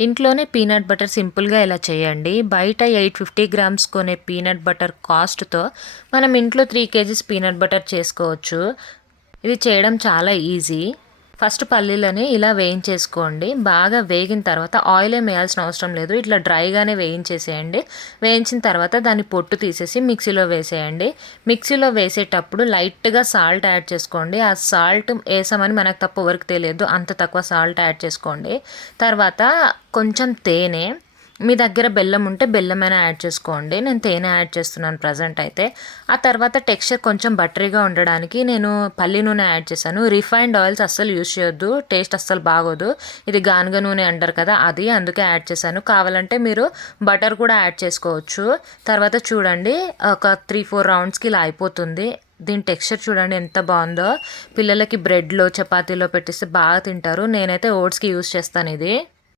ఇంట్లోనే peanut butter సింపుల్గా ఇలా చేయండి. బయట 850 గ్రామ్స్ కొనే పీనట్ బటర్ కాస్ట్తో మనం ఇంట్లో 3 కేజీస్ పీనట్ బటర్ చేసుకోవచ్చు. ఇది చేయడం చాలా ఈజీ. ఫస్ట్ పల్లీలని ఇలా వేయించేసుకోండి. బాగా వేగిన తర్వాత ఆయిల్ ఏం వేయాల్సిన అవసరం లేదు. ఇట్లా డ్రైగానే వేయించేసేయండి. వేయించిన తర్వాత దాన్ని పొట్టు తీసేసి మిక్సీలో వేసేయండి. మిక్సీలో వేసేటప్పుడు లైట్గా సాల్ట్ యాడ్ చేసుకోండి. ఆ సాల్ట్ వేసామని మనకు తప్ప ఎవరికి తెలియదు, అంత తక్కువ సాల్ట్ యాడ్ చేసుకోండి. తర్వాత కొంచెం తేనె, మీ దగ్గర బెల్లం ఉంటే బెల్లమైనా యాడ్ చేసుకోండి. నేను తేనె యాడ్ చేస్తున్నాను ప్రజెంట్ అయితే. ఆ తర్వాత టెక్స్చర్ కొంచెం బటరీగా ఉండడానికి నేను పల్లి నూనె యాడ్ చేశాను. రిఫైన్డ్ ఆయిల్స్ అస్సలు యూస్ చేయొద్దు, టేస్ట్ అస్సలు బాగోదు. ఇది గానుగ నూనె అంటారు కదా, అది అందుకే యాడ్ చేశాను. కావాలంటే మీరు బటర్ కూడా యాడ్ చేసుకోవచ్చు. తర్వాత చూడండి, ఒక 3-4 రౌండ్స్కి ఇలా అయిపోతుంది. దీని టెక్స్చర్ చూడండి ఎంత బాగుందో. పిల్లలకి బ్రెడ్లో చపాతీలో పెట్టిస్తే బాగా తింటారు. నేనైతే ఓట్స్కి యూస్ చేస్తాను ఇది.